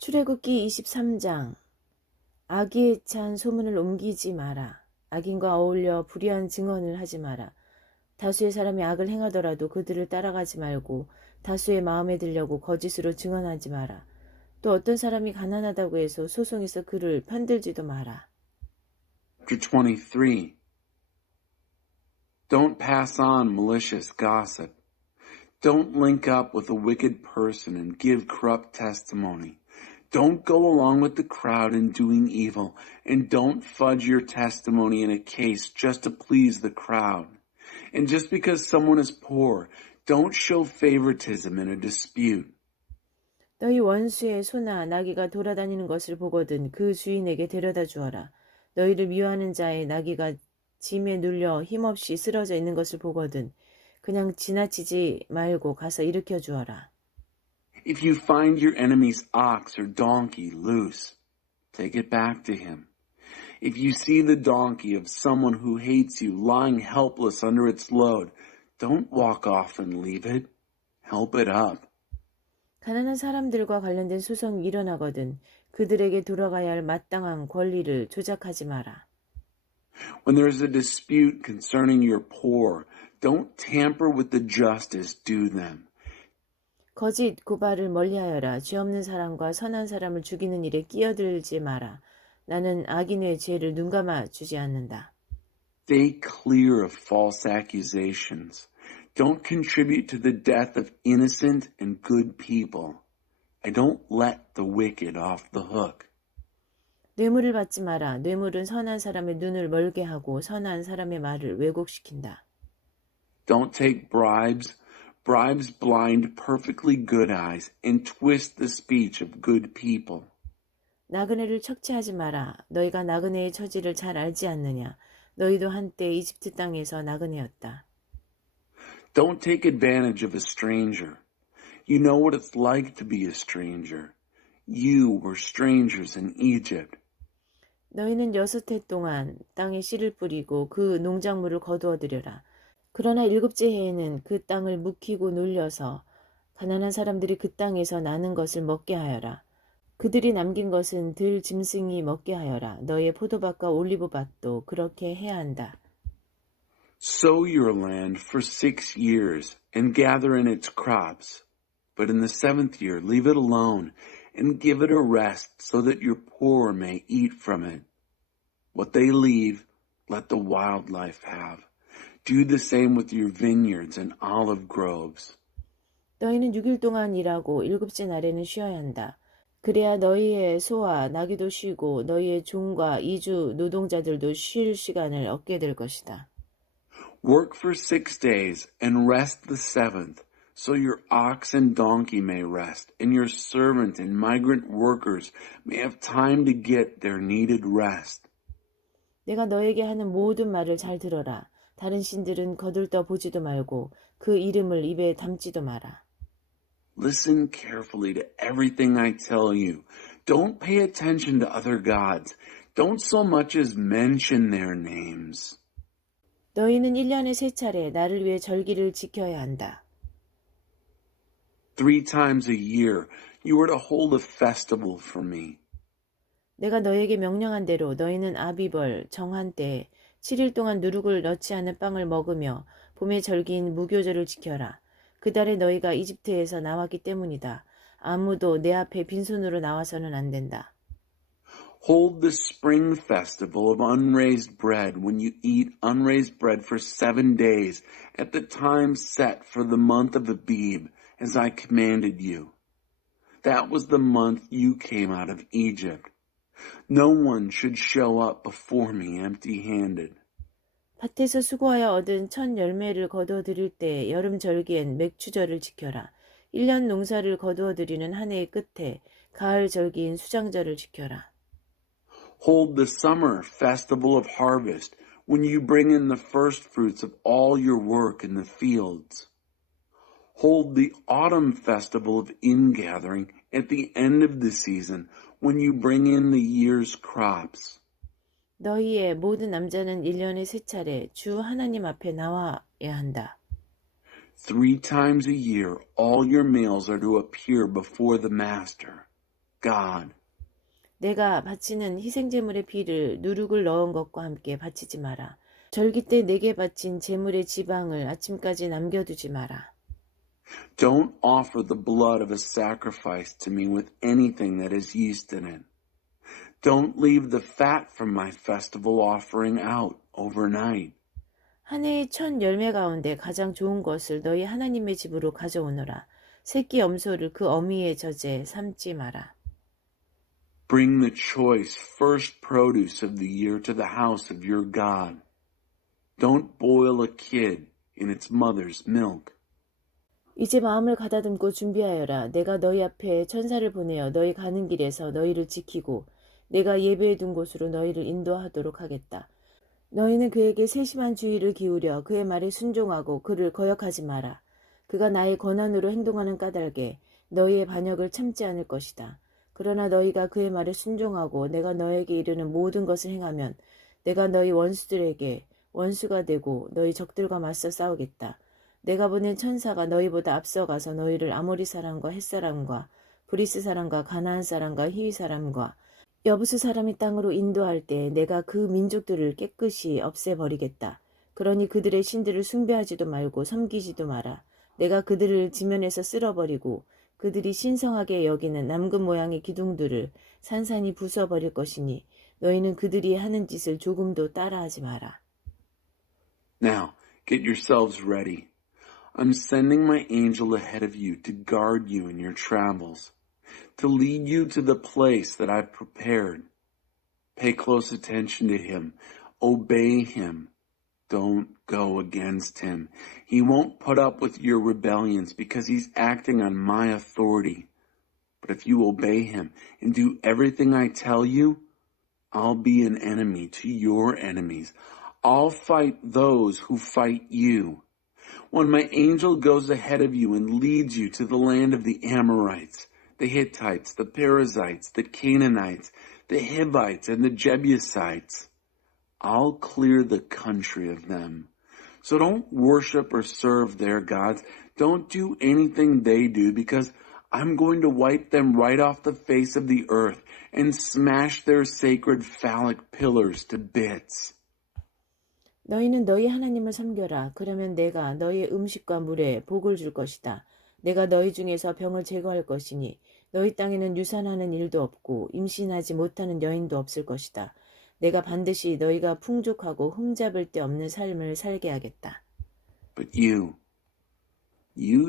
출애굽기 23장. 악의에 찬 소문을 옮기지 마라. 악인과 어울려 불의한 증언을 하지 마라. 다수의 사람이 악을 행하더라도 그들을 따라가지 말고 다수의 마음에 들려고 거짓으로 증언하지 마라. 또 어떤 사람이 가난하다고 해서 소송에서 그를 편들지도 마라. Chapter 23. Don't pass on malicious gossip. Don't link up with a wicked person and give corrupt testimony. Don't go along with the crowd in doing evil, and don't fudge your testimony in a case just to please the crowd. And just because someone is poor, don't show favoritism in a dispute. 너희 원수의 소나 나귀가 돌아다니는 것을 보거든 그 주인에게 데려다 주어라. 너희를 미워하는 자의 나귀가 짐에 눌려 힘없이 쓰러져 있는 것을 보거든 그냥 지나치지 말고 가서 일으켜 주어라. If you find your enemy's ox or donkey loose, take it back to him. If you see the donkey of someone who hates you lying helpless under its load, don't walk off and leave it. Help it up. 가난한 사람들과 관련된 소송이 일어나거든 그들에게 돌아가야 할 마땅한 권리를 조작하지 마라. When there is a dispute concerning your poor, don't tamper with the justice due them. 거짓 고발을 멀리하여라. 죄 없는 사람과 선한 사람을 죽이는 일에 끼어들지 마라. 나는 악인의 죄를 눈감아 주지 않는다. Stay clear of false accusations. Don't contribute to the death of innocent and good people. I don't let the wicked off the hook. 뇌물을 받지 마라. 뇌물은 선한 사람의 눈을 멀게 하고 선한 사람의 말을 왜곡시킨다. Don't take bribes. Bribes blind perfectly good eyes and twist the speech of good people. 나그네를 척취하지 마라. 너희가 나그네의 처지를 잘 알지 않느냐. 너희도 한때 이집트 땅에서 나그네였다. Don't take advantage of a stranger. You know what it's like to be a stranger. You were strangers in Egypt. 너희는 6해 동안 땅에 씨를 뿌리고 그 농작물을 거두어들여라. 그러나 7째 해에는 그 땅을 묵히고 놀려서 가난한 사람들이 그 땅에서 나는 것을 먹게 하여라. 그들이 남긴 것은 들 짐승이 먹게 하여라. 너의 포도밭과 올리브밭도 그렇게 해야 한다. Sow your land for 6 years and gather in its crops. But in the 7th year, leave it alone and give it a rest so that your poor may eat from it. What they leave, let the wildlife have. Do the same with your vineyards and olive groves. 너희는 6일 동안 일하고 7째 날에는 쉬어야 한다. 그래야 너희의 소와 나귀도 쉬고 너희의 종과 이주 노동자들도 쉴 시간을 얻게 될 것이다. Work for 6 days and rest the 7th, so your ox and donkey may rest, and your servant and migrant workers may have time to get their needed rest. 내가 너에게 하는 모든 말을 잘 들어라. 다른 신들은 거들떠 보지도 말고 그 이름을 입에 담지도 마라. Listen carefully to everything I tell you. Don't pay attention to other gods. Don't so much as mention their names. 너희는 1년에 3차례 나를 위해 절기를 지켜야 한다. 3 times a year you are to hold a festival for me. 내가 너에게 명령한 대로 너희는 아비벌, 정한 때 7일 동안 누룩을 넣지 않은 빵을 먹으며 봄의 절기인 무교절을 지켜라. 그 달에 너희가 이집트에서 나왔기 때문이다. 아무도 내 앞에 빈손으로 나와서는 안 된다. Hold the spring festival of unraised bread when you eat unraised bread for 7 days at the time set for the month of Abib, as I commanded you. That was the month you came out of Egypt. No one should show up before me empty-handed. 밭에서 수고하여 얻은 첫 열매를 거두어들일 때 여름 절기엔 맥추절을 지켜라. 1년 농사를 거두어들이는 한 해의 끝에 가을 절기인 수장절을 지켜라. Hold the summer festival of harvest when you bring in the first fruits of all your work in the fields. Hold the autumn festival of ingathering at the end of the season when you bring in the year's crops. 너희의 모든 남자는 1년에 3차례 주 하나님 앞에 나와야 한다. 3 times a year all your males are to appear before the master. God. 내가 바치는 희생제물의 피를 누룩을 넣은 것과 함께 바치지 마라. 절기 때 내게 바친 제물의 지방을 아침까지 남겨두지 마라. Don't offer the blood of a sacrifice to me with anything that has yeast in it. Don't leave the fat from my festival offering out overnight. 한 해의 첫 열매 가운데 가장 좋은 것을 너희 하나님의 집으로 가져오너라. 새끼 염소를 그 어미의 젖에 삶지 마라. Bring the choice first produce of the year to the house of your God. Don't boil a kid in its mother's milk. 이제 마음을 가다듬고 준비하여라. 내가 너희 앞에 천사를 보내어 너희 가는 길에서 너희를 지키고 내가 예배해 둔 곳으로 너희를 인도하도록 하겠다. 너희는 그에게 세심한 주의를 기울여 그의 말에 순종하고 그를 거역하지 마라. 그가 나의 권한으로 행동하는 까닭에 너희의 반역을 참지 않을 것이다. 그러나 너희가 그의 말에 순종하고 내가 너에게 이르는 모든 것을 행하면 내가 너희 원수들에게 원수가 되고 너희 적들과 맞서 싸우겠다. 내가 보낸 천사가 너희보다 앞서가서 너희를 아모리 사람과 헷 사람과 브리스 사람과 가나안 사람과 히위 사람과 여부수 사람의 땅으로 인도할 때 내가 그 민족들을 깨끗이 없애버리겠다. 그러니 그들의 신들을 숭배하지도 말고 섬기지도 마라. 내가 그들을 지면에서 쓸어버리고 그들이 신성하게 여기는 남금 모양의 기둥들을 산산이 부숴버릴 것이니 너희는 그들이 하는 짓을 조금도 따라하지 마라. Now, get yourselves ready. I'm sending my angel ahead of you to guard you in your travels, to lead you to the place that I've prepared. Pay close attention to him. Obey him. Don't go against him. He won't put up with your rebellions because he's acting on my authority. But if you obey him and do everything I tell you, I'll be an enemy to your enemies. I'll fight those who fight you. When my angel goes ahead of you and leads you to the land of the Amorites, the Hittites, the Perizzites, the Canaanites, the Hivites, and the Jebusites, I'll clear the country of them. So don't worship or serve their gods. Don't do anything they do because I'm going to wipe them right off the face of the earth and smash their sacred phallic pillars to bits. 너희는 너희 하나님을 섬겨라. 그러면 내가 너희의 음식과 물에 복을 줄 것이다. 내가 너희 중에서 병을 제거할 것이니 너희 땅에는 유산하는 일도 없고 임신하지 못하는 여인도 없을 것이다. 내가 반드시 너희가 풍족하고 흠잡을 데 없는 삶을 살게 하겠다. But you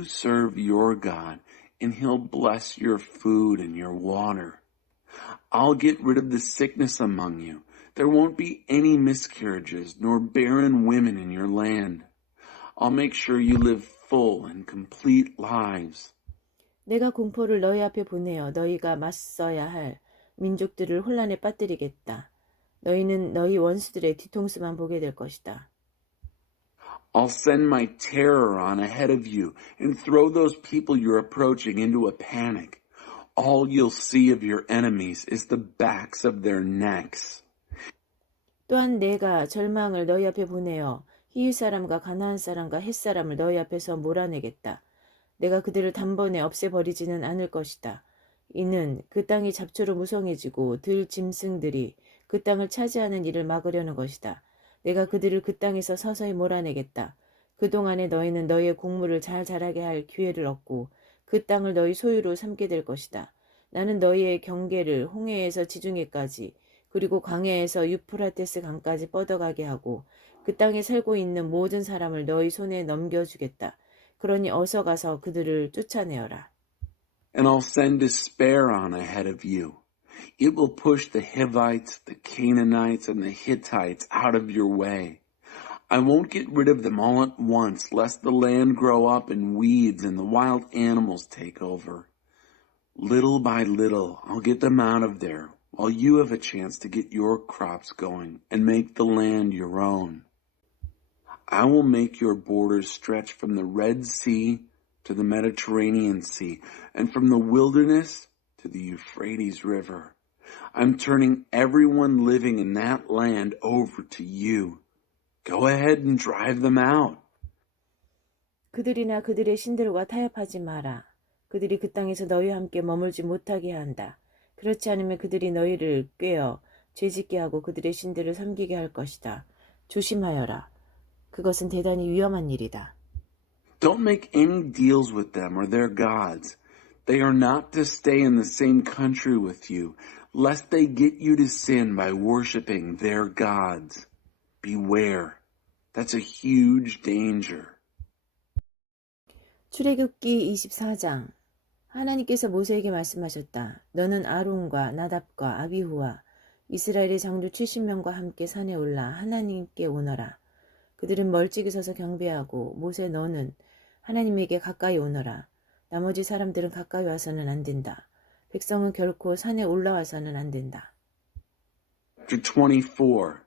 serve your God, and he'll bless your food and your water. I'll get rid of the sickness among you. There won't be any miscarriages nor barren women in your land. I'll make sure you live full and complete lives. 내가 공포를 너희 앞에 보내어 너희가 맞서야 할 민족들을 혼란에 빠뜨리겠다. 너희는 너희 원수들의 뒤통수만 보게 될 것이다. I'll send my terror on ahead of you and throw those people you're approaching into a panic. All you'll see of your enemies is the backs of their necks. 또한 내가 절망을 너희 앞에 보내어 히윗 사람과 가나안 사람과 헷 사람을 너희 앞에서 몰아내겠다. 내가 그들을 단번에 없애버리지는 않을 것이다. 이는 그 땅이 잡초로 무성해지고 들 짐승들이 그 땅을 차지하는 일을 막으려는 것이다. 내가 그들을 그 땅에서 서서히 몰아내겠다. 그동안에 너희는 너희의 곡물을 잘 자라게 할 기회를 얻고 그 땅을 너희 소유로 삼게 될 것이다. 나는 너희의 경계를 홍해에서 지중해까지 그리고 광야에서 유프라테스 강까지 뻗어가게 하고 그 땅에 살고 있는 모든 사람을 너희 손에 넘겨주겠다. 그러니 어서 가서 그들을 쫓아내어라. And I'll send despair on ahead of you. It will push the Hivites, the Canaanites, and the Hittites out of your way. I won't get rid of them all at once, lest the land grow up and weeds and the wild animals take over. Little by little, I'll get them out of there, while you have a chance to get your crops going and make the land your own. I will make your borders stretch from the Red Sea to the Mediterranean Sea, and from the wilderness to the Euphrates River. I'm turning everyone living in that land over to you. Go ahead and drive them out. 그들이나 그들의 신들과 타협하지 마라. 그들이 그 땅에서 너희와 함께 머물지 못하게 한다. 그렇지 않으면 그들이 너희를 꾀어 죄짓게 하고 그들의 신들을 섬기게 할 것이다. 조심하여라. 그것은 대단히 위험한 일이다. Don't make any deals with them or their gods. They are not to stay in the same country with you, lest they get you to sin by worshiping their gods. Beware. That's a huge danger. 출애굽기 24장. 하나님께서 모세에게 말씀하셨다. 너는 아론과 나답과 아비후와 이스라엘의 장로 70명과 함께 산에 올라 하나님께 오너라. 그들은 멀찍이 서서 경배하고 모세 너는 하나님에게 가까이 오너라. 나머지 사람들은 가까이 와서는 안 된다. 백성은 결코 산에 올라와서는 안 된다. Chapter 24.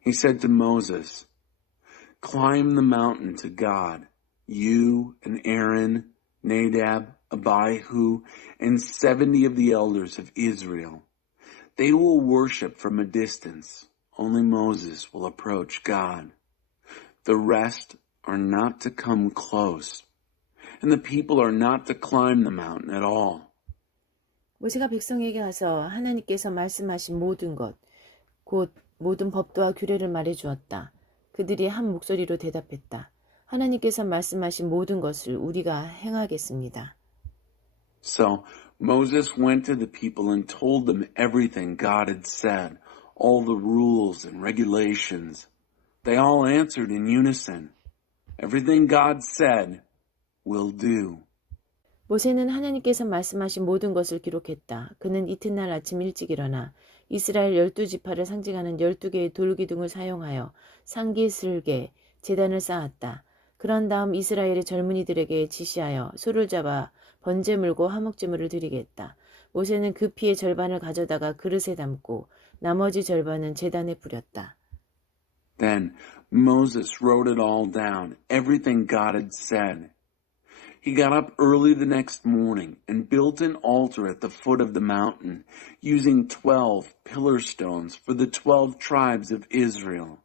He said to Moses, Climb the mountain to God, you and Aaron, Nadab, Abihu, and 70 of the elders of Israel. They will worship from a distance. Only Moses will approach God. The rest are not to come close, and the people are not to climb the mountain at all. 모세가 백성에게 와서 하나님께서 말씀하신 모든 것, 곧 모든 법도와 규례를 말해 주었다. 그들이 한 목소리로 대답했다. 하나님께서 말씀하신 모든 것을 우리가 행하겠습니다. So Moses went to the people and told them everything God had said, all the rules and regulations. They all answered in unison. Everything God said, we'll do. 모세는 하나님께서 말씀하신 모든 것을 기록했다. 그는 이튿날 아침 일찍 일어나 이스라엘 12지파를 상징하는 12개의 돌기둥을 사용하여 상기슬게 제단을 쌓았다. 그런 다음 이스라엘의 젊은이들에게 지시하여 소를 잡아 번제 물고 화목제물을 드리겠다. 모세는 그 피의 절반을 가져다가 그릇에 담고 나머지 절반은 제단에 뿌렸다. Then Moses wrote it all down, everything God had said. He got up early the next morning and built an altar at the foot of the mountain, using 12 pillar stones for the 12 tribes of Israel.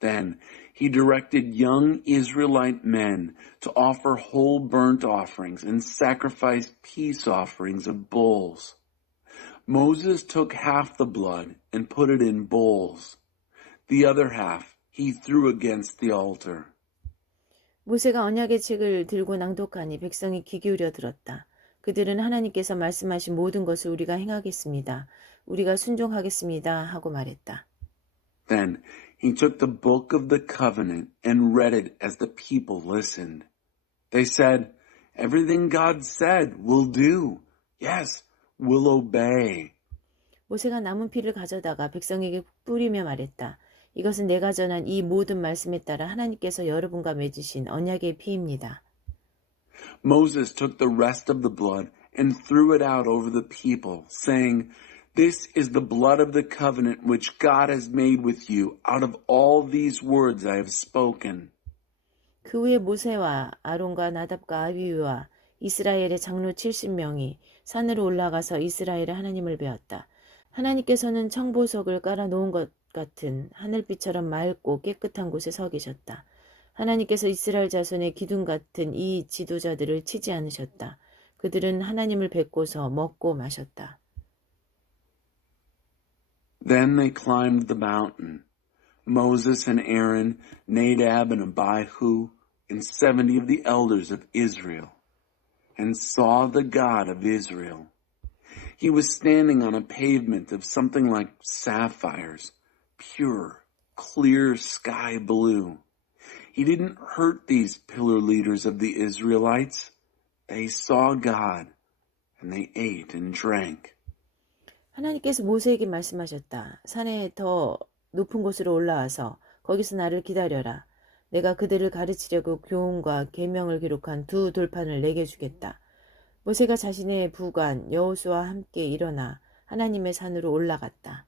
Then he directed young Israelite men to offer whole burnt offerings and sacrifice peace offerings of bulls. Moses took half the blood and put it in bowls. The other half he threw against the altar. 모세가 언약의 책을 들고 낭독하니 백성이 귀 기울여 들었다. 그들은 하나님께서 말씀하신 모든 것을 우리가 행하겠습니다. 우리가 순종하겠습니다 하고 말했다. Then he took the book of the covenant and read it as the people listened. They said, Everything God said, we'll do. Yes, we'll obey. 모세가 남은 피를 가져다가 백성에게 뿌리며 말했다. 이것은 내가 전한 이 모든 말씀에 따라 하나님께서 여러분과 맺으신 언약의 피입니다. Moses took the rest of the blood and threw it out over the people, saying, This is the blood of the covenant which God has made with you out of all these words I have spoken. 그 후에 모세와 아론과 나답과 아비후와 이스라엘의 장로 70명이 산으로 올라가서 이스라엘의 하나님을 배웠다. 하나님께서는 청보석을 깔아 놓은 것 같은 하늘빛처럼 맑고 깨끗한 곳에 서 계셨다. 하나님께서 이스라엘 자손의 기둥 같은 이 지도자들을 치지 않으셨다. 그들은 하나님을 뵙고서 먹고 마셨다. Then they climbed the mountain, Moses and Aaron, Nadab and Abihu, and 70 of the elders of Israel, and saw the God of Israel. He was standing on a pavement of something like sapphires, pure, clear sky blue. He didn't hurt these pillar leaders of the Israelites. They saw God, and they ate and drank. 하나님께서 모세에게 말씀하셨다. 산에 더 높은 곳으로 올라와서 거기서 나를 기다려라. 내가 그들을 가르치려고 교훈과 계명을 기록한 두 돌판을 내게 주겠다. 모세가 자신의 부관 여호수아와 함께 일어나 하나님의 산으로 올라갔다.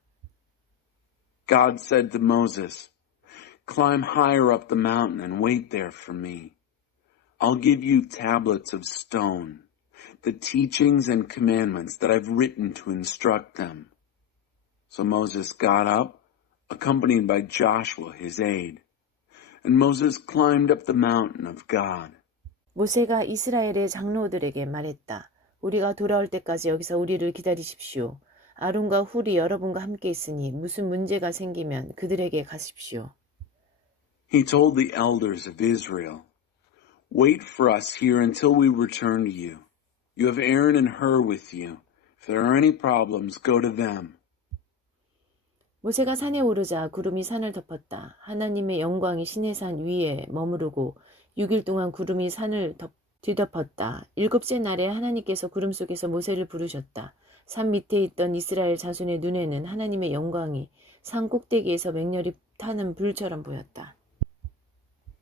God said to Moses, Climb higher up the mountain and wait there for me. I'll give you tablets of stone, the teachings and commandments that I've written to instruct them. So Moses got up, accompanied by Joshua, his aide, and Moses climbed up the mountain of God. 모세가 이스라엘의 장로들에게 말했다. 우리가 돌아올 때까지 여기서 우리를 기다리십시오. 아론과 훌이 여러분과 함께 있으니 무슨 문제가 생기면 그들에게 가십시오. He told the elders of Israel, "Wait for us here until we return to you. You have Aaron and Hur with you. If there are any problems, go to them." 모세가 산에 오르자 구름이 산을 덮었다. 하나님의 영광이 시내산 위에 머무르고 6일 동안 구름이 산을 뒤덮었다. 일곱째 날에 하나님께서 구름 속에서 모세를 부르셨다. 산 밑에 있던 이스라엘 자손의 눈에는 하나님의 영광이 산 꼭대기에서 맹렬히 타는 불처럼 보였다.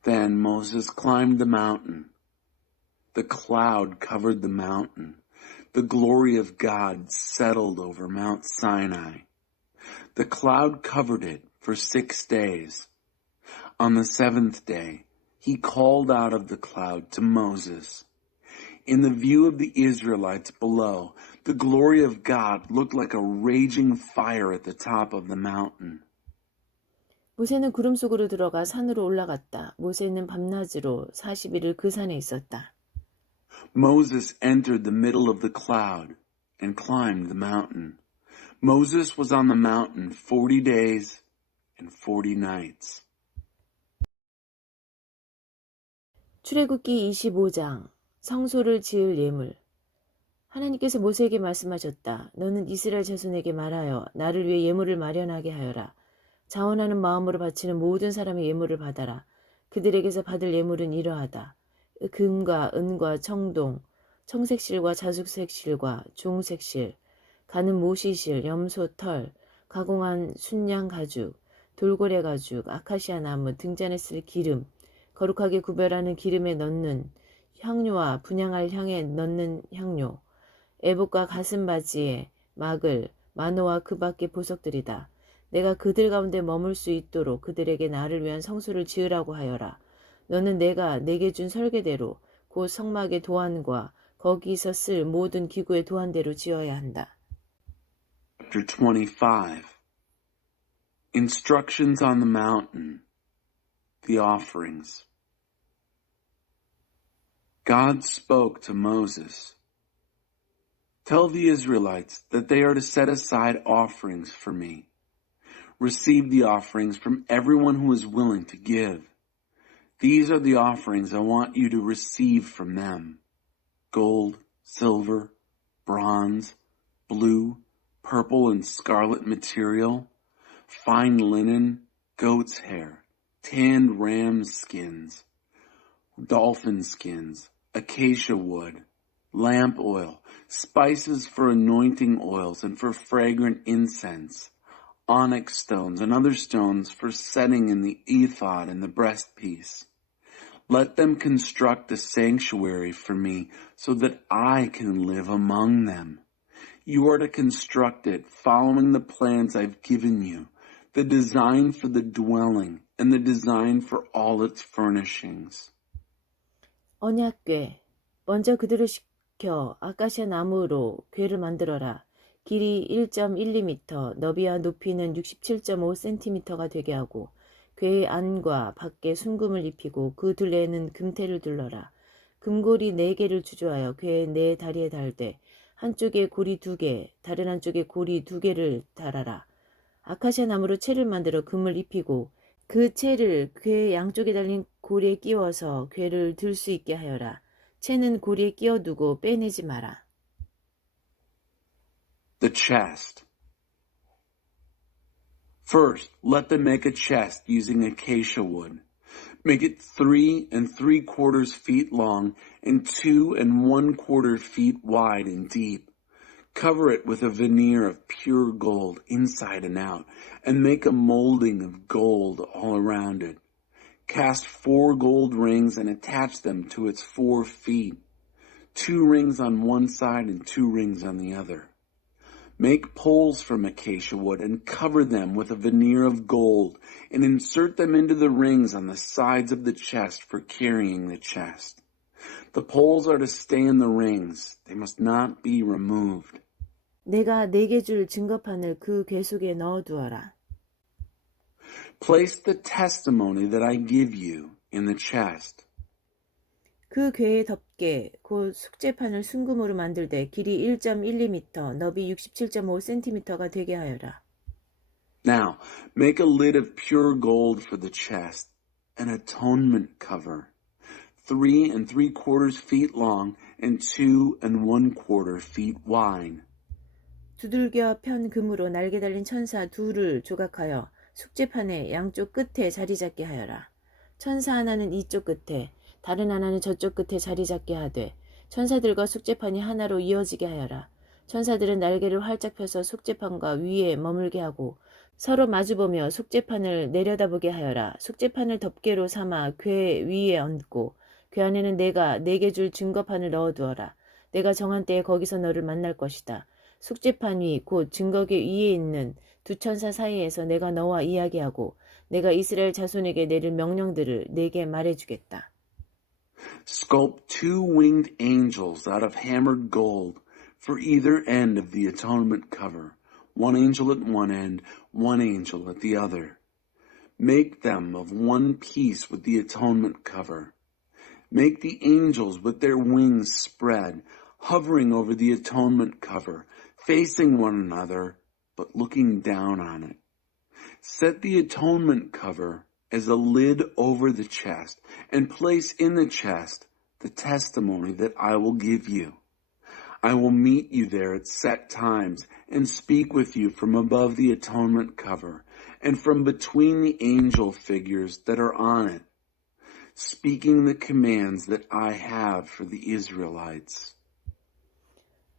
Then Moses climbed the mountain. The cloud covered the mountain. The glory of God settled over Mount Sinai. The cloud covered it for 6 days. On the 7th day, he called out of the cloud to Moses. In the view of the Israelites below, the glory of God looked like a raging fire at the top of the mountain. 모세는 구름 속으로 들어가 산으로 올라갔다. 모세는 밤낮으로 40일을 그 산에 있었다. Moses entered the middle of the cloud and climbed the mountain. Moses was on the mountain 40 days and 40 nights. 출애굽기 25장 성소를 지을 예물. 하나님께서 모세에게 말씀하셨다. 너는 이스라엘 자손에게 말하여 나를 위해 예물을 마련하게 하여라. 자원하는 마음으로 바치는 모든 사람의 예물을 받아라. 그들에게서 받을 예물은 이러하다. 금과 은과 청동, 청색실과 자숙색실과 종색실, 가는 모시실, 염소 털, 가공한 순양 가죽, 돌고래 가죽, 아카시아 나무, 등잔에 쓸 기름, 거룩하게 구별하는 기름에 넣는 향료와 분향할 향에 넣는 향료, 에봇과 가슴바지에 막을, 마노와 그 밖의 보석들이다. 내가 그들 가운데 머물 수 있도록 그들에게 나를 위한 성소를 지으라고 하여라. 너는 내가 내게 준 설계대로 곧 성막의 도안과 거기서 쓸 모든 기구의 도안대로 지어야 한다. Chapter 25. Instructions on the mountain. The offerings. God spoke to Moses. Tell the Israelites that they are to set aside offerings for me. Receive the offerings from everyone who is willing to give. These are the offerings I want you to receive from them: gold, silver, bronze, blue, purple, and scarlet material, fine linen, goat's hair, tanned ram skins, dolphin skins, acacia wood, lamp oil, spices for anointing oils and for fragrant incense, onyx stones and other stones for setting in the ephod and the breastpiece. Let them construct a sanctuary for me so that I can live among them. You are to construct it following the plans I've given you, the design for the dwelling and the design for all its furnishings. 언약궤. 먼저 그들을 시켜 아카시아 나무로 궤를 만들어라. 길이 1.12m, 너비와 높이는 67.5cm가 되게 하고 궤의 안과 밖에 순금을 입히고 그 둘레에는 금테를 둘러라. 금고리 4개를 주조하여 궤의 4다리에 달되 한쪽에 고리 2개, 다른 한쪽에 고리 2개를 달아라. 아카시아 나무로 채를 만들어 금을 입히고 그 채를 궤의 양쪽에 달린 고리에 끼워서 궤를 들 수 있게 하여라. 채는 고리에 끼워두고 빼내지 마라. The chest. First, let them make a chest using acacia wood. Make it 3 3/4 feet long and 2 1/4 feet wide and deep. Cover it with a veneer of pure gold inside and out, and make a molding of gold all around it. Cast 4 gold rings and attach them to its 4 feet, 2 rings on one side and 2 rings on the other. Make poles from acacia wood and cover them with a veneer of gold and insert them into the rings on the sides of the chest for carrying the chest. The poles are to stay in the rings. They must not be removed. 내가 내게 줄 증거판을 그 궤 속에 넣어두어라. Place the testimony that I give you in the chest. 그 궤에 덮개 개, 곧 숙제판을 순금으로 만들되 길이 1.12m, 너비 67.5cm가 되게 하여라. Now, make a lid of pure gold for the chest, an atonement cover, 3 3/4 feet long and 2 1/4 feet wide. 두들겨 편 금으로 날개 달린 천사 둘을 조각하여 숙제판의 양쪽 끝에 자리 잡게 하여라. 천사 하나는 이쪽 끝에, 다른 하나는 저쪽 끝에 자리 잡게 하되 천사들과 숙제판이 하나로 이어지게 하여라. 천사들은 날개를 활짝 펴서 숙제판과 위에 머물게 하고 서로 마주보며 숙제판을 내려다보게 하여라. 숙제판을 덮개로 삼아 궤 위에 얹고 궤 안에는 내가 4개 줄 증거판을 넣어두어라. 내가 정한 때에 거기서 너를 만날 것이다. 숙제판 위 곧 증거궤 위에 있는 두 천사 사이에서 내가 너와 이야기하고 내가 이스라엘 자손에게 내릴 명령들을 내게 말해주겠다. Sculpt 2 winged angels out of hammered gold for either end of the atonement cover, 1 angel at one end, 1 angel at the other. Make them of one piece with the atonement cover. Make the angels with their wings spread, hovering over the atonement cover, facing one another, but looking down on it. Set the atonement cover as a lid over the chest, and place in the chest the testimony that I will give you. I will meet you there at set times and speak with you from above the atonement cover and from between the angel figures that are on it, speaking the commands that I have for the Israelites.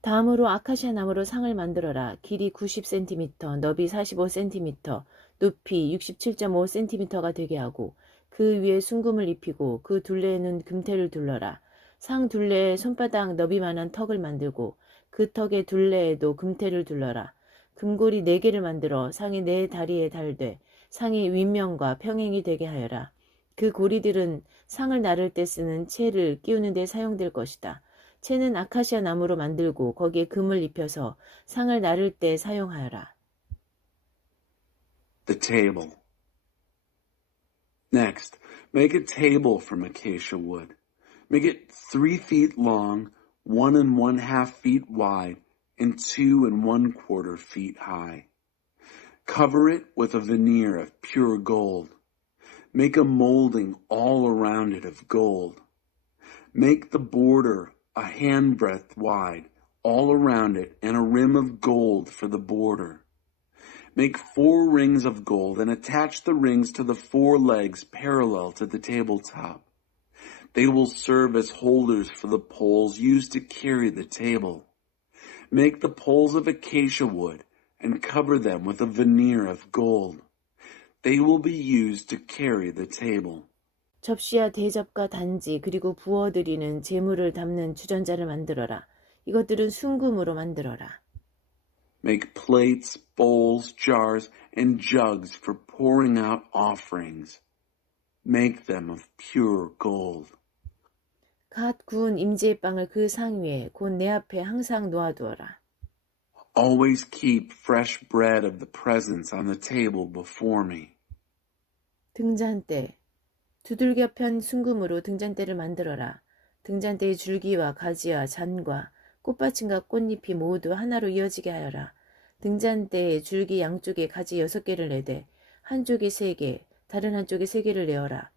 다음으로 아카시아 나무로 상을 만들어라. 길이 90cm, 너비 45cm, 높이 67.5cm가 되게 하고 그 위에 순금을 입히고 그 둘레에는 금태를 둘러라. 상 둘레에 손바닥 너비만한 턱을 만들고 그 턱의 둘레에도 금태를 둘러라. 금고리 4개를 만들어 상의 4다리에 달되 상의 윗면과 평행이 되게 하여라. 그 고리들은 상을 나를 때 쓰는 채를 끼우는 데 사용될 것이다. 채는 아카시아 나무로 만들고 거기에 금을 입혀서 상을 나를 때 사용하여라. The table. Next, make a table from acacia wood. Make it 3 feet long, 1 1/2 feet wide, and 2 1/4 feet high. Cover it with a veneer of pure gold. Make a molding all around it of gold. Make the border a handbreadth wide, all around it, and a rim of gold for the border. Make 4 rings of gold and attach the rings to the 4 legs parallel to the tabletop. They will serve as holders for the poles used to carry the table. Make the poles of acacia wood and cover them with a veneer of gold. They will be used to carry the table. 접시와 대접과 단지 그리고 부어드리는 제물을 담는 주전자를 만들어라. 이것들은 순금으로 만들어라. Make plates, bowls, jars, and jugs for pouring out offerings. Make them of pure gold. 갓 구운 임지의 빵을 그 상 위에 곧 내 앞에 항상 놓아두어라. Always keep fresh bread of the presence on the table before me. 등잔대. 두들겨 편 순금으로 등잔대를 만들어라. 등잔대의 줄기와 가지와 잔과 꽃받침과 꽃잎이 모두 하나로 이어지게 하여라. 등잔대의 줄기 양쪽에 가지 6개를 내되 한쪽에 3개, 다른 한쪽에 3개를 내어라.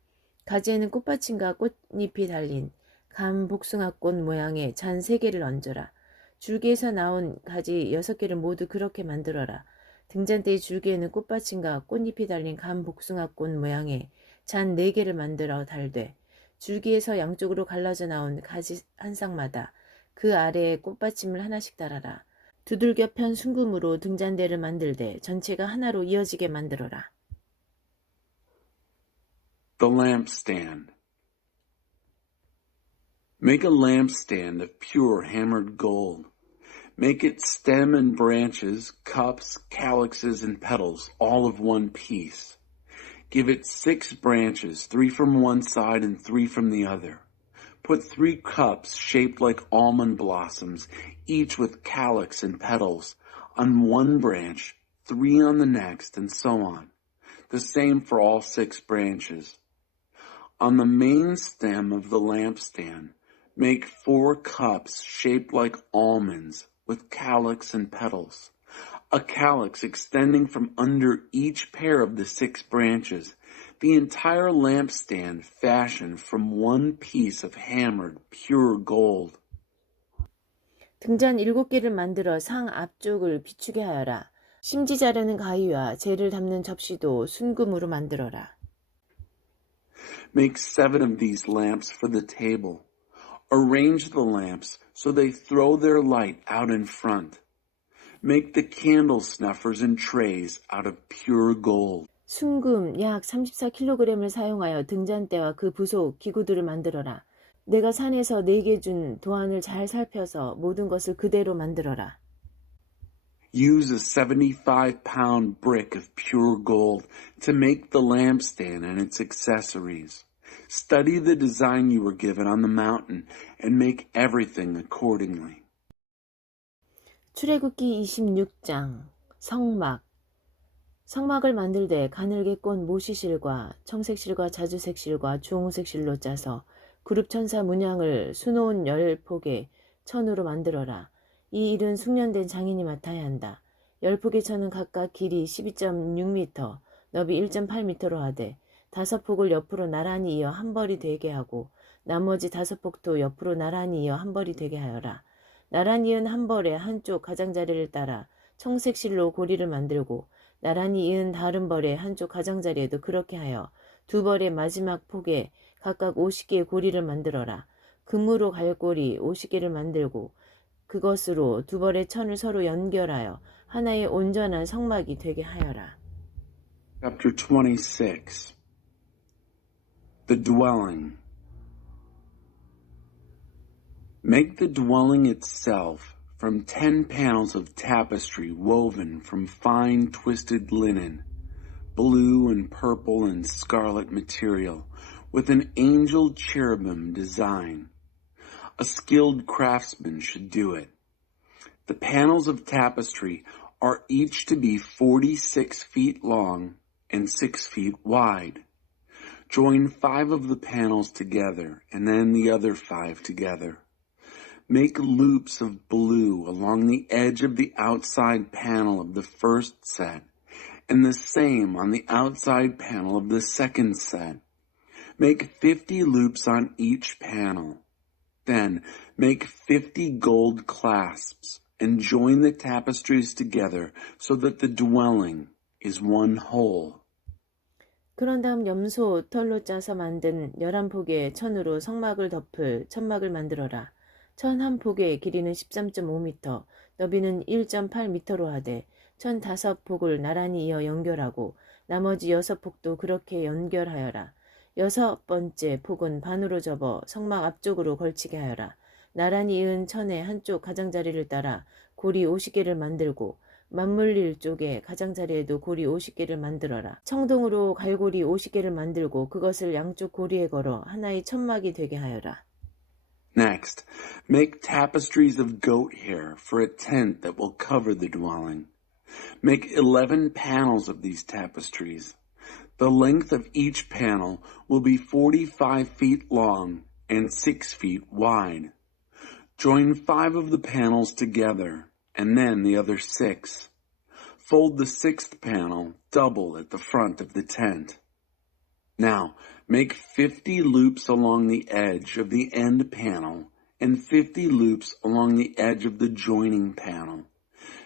가지에는 꽃받침과 꽃잎이 달린 감 복숭아꽃 모양의 잔 3개를 얹어라. 줄기에서 나온 가지 6개를 모두 그렇게 만들어라. 등잔대의 줄기에는 꽃받침과 꽃잎이 달린 감 복숭아꽃 모양의 잔 4개를 만들어 달되 줄기에서 양쪽으로 갈라져 나온 가지 한 쌍마다 그 아래에 꽃받침을 하나씩 달아라. 두들겨 편 순금으로 등잔대를 만들되 전체가 하나로 이어지게 만들어라. The lampstand. Make a lampstand of pure hammered gold. Make its stem and branches, cups, calyxes, and petals, all of one piece. Give it 6 branches, 3 from one side and 3 from the other. Put 3 cups shaped like almond blossoms, each with calyx and petals, on one branch, 3 on the next, and so on. The same for all 6 branches. On the main stem of the lampstand, Make 4 cups shaped like almonds with calyx and petals, a calyx extending from under each pair of the 6 branches, the entire lampstand fashioned from one piece of hammered pure gold. 등잔 7개를 만들어 상 앞쪽을 비추게 하여라. 심지 자르는 가위와 재를 담는 접시도 순금으로 만들어라. Make 7 of these lamps for the table. Arrange the lamps so they throw their light out in front. Make the candle snuffers and trays out of pure gold. 순금 약 34kg을 사용하여 등잔대와 그 부속 기구들을 만들어라. 내가 산에서 내게 준 도안을 잘 살펴서 모든 것을 그대로 만들어라. Use a 75-pound brick of pure gold to make the lampstand and its accessories. Study the design you were given on the mountain and make everything accordingly. 출애굽기 26장 성막. 성막을 만들되 가늘게 꼰 모시실과 청색실과 자주색실과 주홍색실로 짜서 그룹천사 문양을 수놓은 10폭의 천으로 만들어라. 이 일은 숙련된 장인이 맡아야 한다. 10폭의 천은 각각 길이 12.6m, 너비 1.8m로 하되 5폭을 옆으로 나란히 이어 한 벌이 되게 하고 나머지 5폭도 옆으로 나란히 이어 한 벌이 되게 하여라. 나란히 이은 한 벌에 한쪽 가장자리를 따라 청색실로 고리를 만들고 나란히 이은 다른 벌에 한쪽 가장자리에도 그렇게 하여 2벌의 마지막 폭에 각각 50개의 고리를 만들어라. 금으로 갈고리 50개를 만들고 그것으로 2벌의 천을 서로 연결하여 하나의 온전한 성막이 되게 하여라. Chapter 26. The dwelling. Make the dwelling itself from 10 panels of tapestry woven from fine twisted linen, blue and purple and scarlet material, with an angel cherubim design. A skilled craftsman should do it. The panels of tapestry are each to be 46 feet long and 6 feet wide. Join 5 of the panels together and then the other 5 together. Make loops of blue along the edge of the outside panel of the first set and the same on the outside panel of the second set. Make 50 loops on each panel. Then make 50 gold clasps and join the tapestries together so that the dwelling is one whole. 그런 다음 염소 털로 짜서 만든 11폭의 천으로 성막을 덮을 천막을 만들어라. 천 한 폭의 길이는 13.5m, 너비는 1.8m로 하되 천 5폭을 나란히 이어 연결하고 나머지 6폭도 그렇게 연결하여라. 6번째 폭은 반으로 접어 성막 앞쪽으로 걸치게 하여라. 나란히 이은 천의 한쪽 가장자리를 따라 고리 50개를 만들고 맞물릴 쪽에 가장자리에도 고리 50개를 만들어라. 청동으로 갈고리 50개를 만들고 그것을 양쪽 고리에 걸어 하나의 천막이 되게 하여라. Next, make tapestries of goat hair for a tent that will cover the dwelling. Make 11 panels of these tapestries. The length of each panel will be 45 feet long and 6 feet wide. Join 5 of the panels together and then the other 6. Fold the 6th panel double at the front of the tent. Now, make 50 loops along the edge of the end panel and 50 loops along the edge of the joining panel.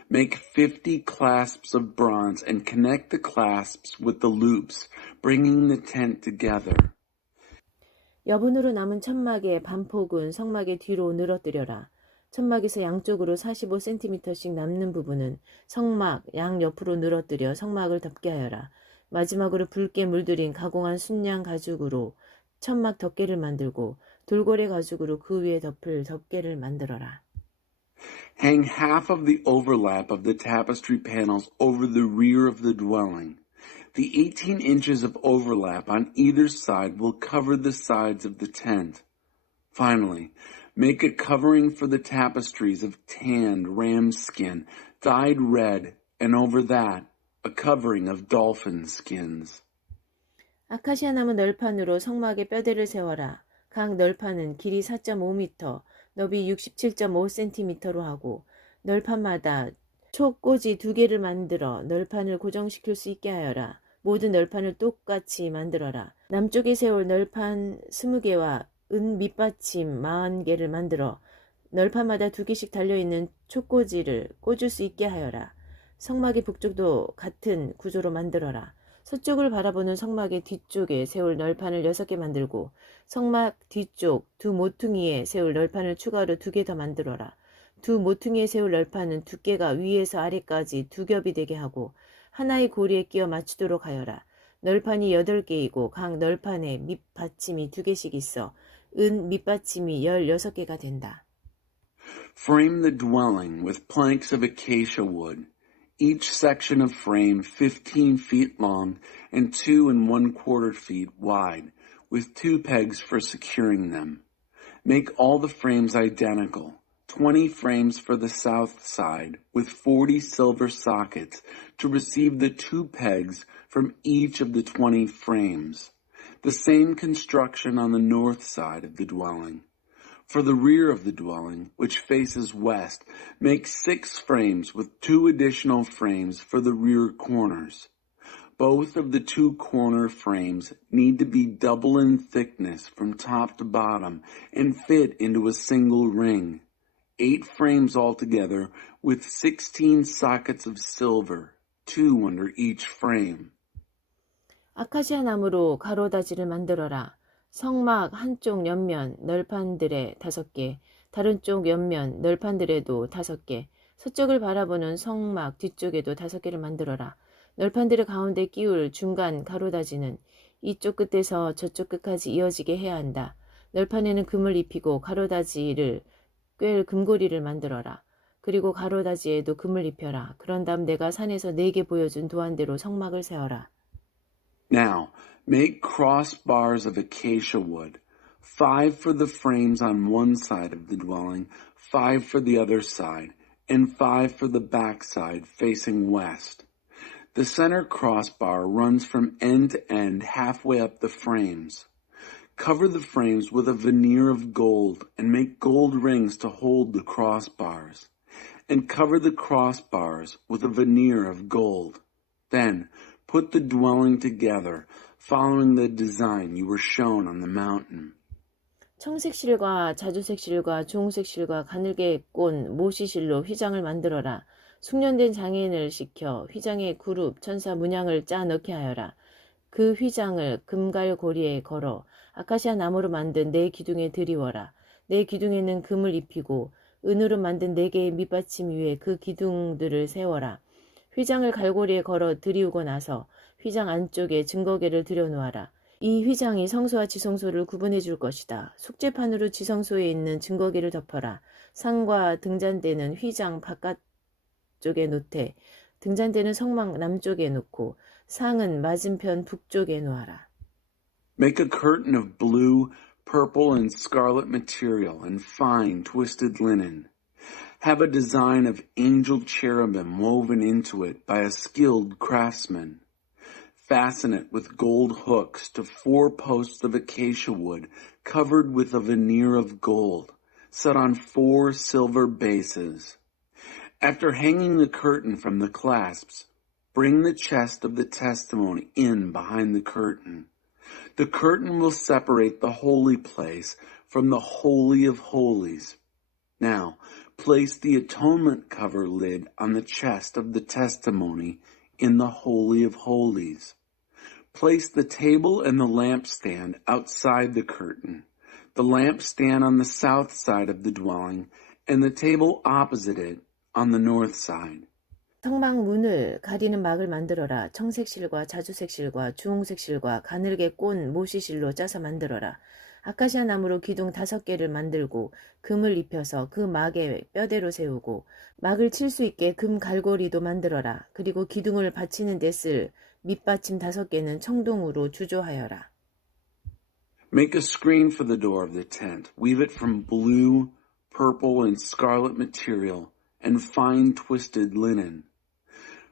Make 50 clasps of bronze and connect the clasps with the loops, bringing the tent together. 여분으로 남은 천막의 반폭은 성막의 뒤로 늘어뜨려라. 천막에서 양쪽으로 45cm씩 남는 부분은 성막 양옆으로 늘어뜨려 성막을 덮게 하여라. 마지막으로 붉게 물들인 가공한 순양 가죽으로 천막 덮개를 만들고 돌고래 가죽으로 그 위에 덮을 덮개를 만들어라. Hang half of the overlap of the tapestry panels over the rear of the dwelling. The 18 inches of overlap on either side will cover the sides of the tent. Finally, make a covering for the tapestries of tanned ram skin, dyed red, and over that, a covering of dolphin skins. 아카시아 나무 널판으로 성막에 뼈대를 세워라. 각 널판은 길이 4.5m, 너비 67.5cm로 하고 널판마다 촉꽂이 2개를 만들어 널판을 고정시킬 수 있게 하여라. 모든 널판을 똑같이 만들어라. 남쪽에 세울 널판 20개와 은 밑받침 40개를 만들어 널판마다 2개씩 달려있는 촉꽂이를 꽂을 수 있게 하여라. 성막의 북쪽도 같은 구조로 만들어라. 서쪽을 바라보는 성막의 뒤쪽에 세울 널판을 6개 만들고 성막 뒤쪽 2 모퉁이에 세울 널판을 추가로 2개 더 만들어라. 2 모퉁이에 세울 널판은 두께가 위에서 아래까지 2겹이 되게 하고 하나의 고리에 끼워 맞추도록 하여라. 널판이 8개이고 각 널판에 밑받침이 2개씩 있어 은 밑받침이 16개가 된다. Frame the dwelling with planks of acacia wood, each section of frame 15 feet long and 2 1/4 feet wide, with 2 pegs for securing them. Make all the frames identical, 20 frames for the south side, with 40 silver sockets to receive the 2 pegs from each of the 20 frames. The same construction on the north side of the dwelling. For the rear of the dwelling, which faces west, make 6 frames with 2 additional frames for the rear corners. Both of the 2 corner frames need to be double in thickness from top to bottom and fit into a single ring. 8 frames altogether with 16 sockets of silver, 2 under each frame. 아카시아 나무로 가로다지를 만들어라. 성막 한쪽 옆면 널판들에 5개, 다른 쪽 옆면 널판들에도 5개, 서쪽을 바라보는 성막 뒤쪽에도 5개를 만들어라. 널판들의 가운데 끼울 중간 가로다지는 이쪽 끝에서 저쪽 끝까지 이어지게 해야 한다. 널판에는 금을 입히고 가로다지를 꿰 금고리를 만들어라. 그리고 가로다지에도 금을 입혀라. 그런 다음 내가 산에서 내게 보여준 도안대로 성막을 세워라. Now, make crossbars of acacia wood, 5 for the frames on one side of the dwelling, 5 for the other side, and 5 for the back side facing west. The center crossbar runs from end to end halfway up the frames. Cover the frames with a veneer of gold and make gold rings to hold the crossbars. And cover the crossbars with a veneer of gold. Then, put the dwelling together, following the design you were shown on the mountain. 청색실과 자주색실과 주홍색실과 가늘게 꼰 모시실로 휘장을 만들어라. 숙련된 장인을 시켜 휘장에 그룹, 천사 문양을 짜 넣게 하여라. 그 휘장을 금갈고리에 걸어 아카시아 나무로 만든 4 기둥에 드리워라. 4 기둥에는 금을 입히고 은으로 만든 4개의 밑받침 위에 그 기둥들을 세워라. 휘장을 갈고리에 걸어 들이우고 나서 휘장 안쪽에 증거궤를 들여놓아라. 이 휘장이 성소와 지성소를 구분해 줄 것이다. 속죄판으로 지성소에 있는 증거궤를 덮어라. 상과 등잔대는 휘장 바깥쪽에 놓되 등잔대는 성막 남쪽에 놓고 상은 맞은편 북쪽에 놓아라. Make a curtain of blue, purple, and scarlet material and fine twisted linen. Have a design of angel cherubim woven into it by a skilled craftsman. Fasten it with gold hooks to 4 posts of acacia wood covered with a veneer of gold, set on 4 silver bases. After hanging the curtain from the clasps, bring the chest of the testimony in behind the curtain. The curtain will separate the holy place from the Holy of Holies. Now, place the atonement cover lid on the chest of the testimony in the Holy of Holies. Place the table and the lampstand outside the curtain, the lampstand on the south side of the dwelling, and the table opposite it on the north side. 성막 문을 가리는 막을 만들어라. 청색실과 자주색실과 주홍색실과 가늘게 꼰 모시실로 짜서 만들어라. 아카시아 나무로 기둥 5개를 만들고 금을 입혀서 그 막에 뼈대로 세우고 막을 칠 수 있게 금 갈고리도 만들어라. 그리고 기둥을 받치는 데 쓸 밑받침 5개는 청동으로 주조하여라. Make a screen for the door of the tent. Weave it from blue, purple, and scarlet material and fine twisted linen.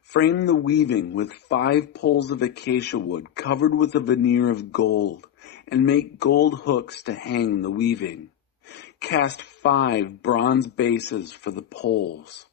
Frame the weaving with 5 poles of acacia wood covered with a veneer of gold, and make gold hooks to hang the weaving. Cast 5 bronze bases for the poles.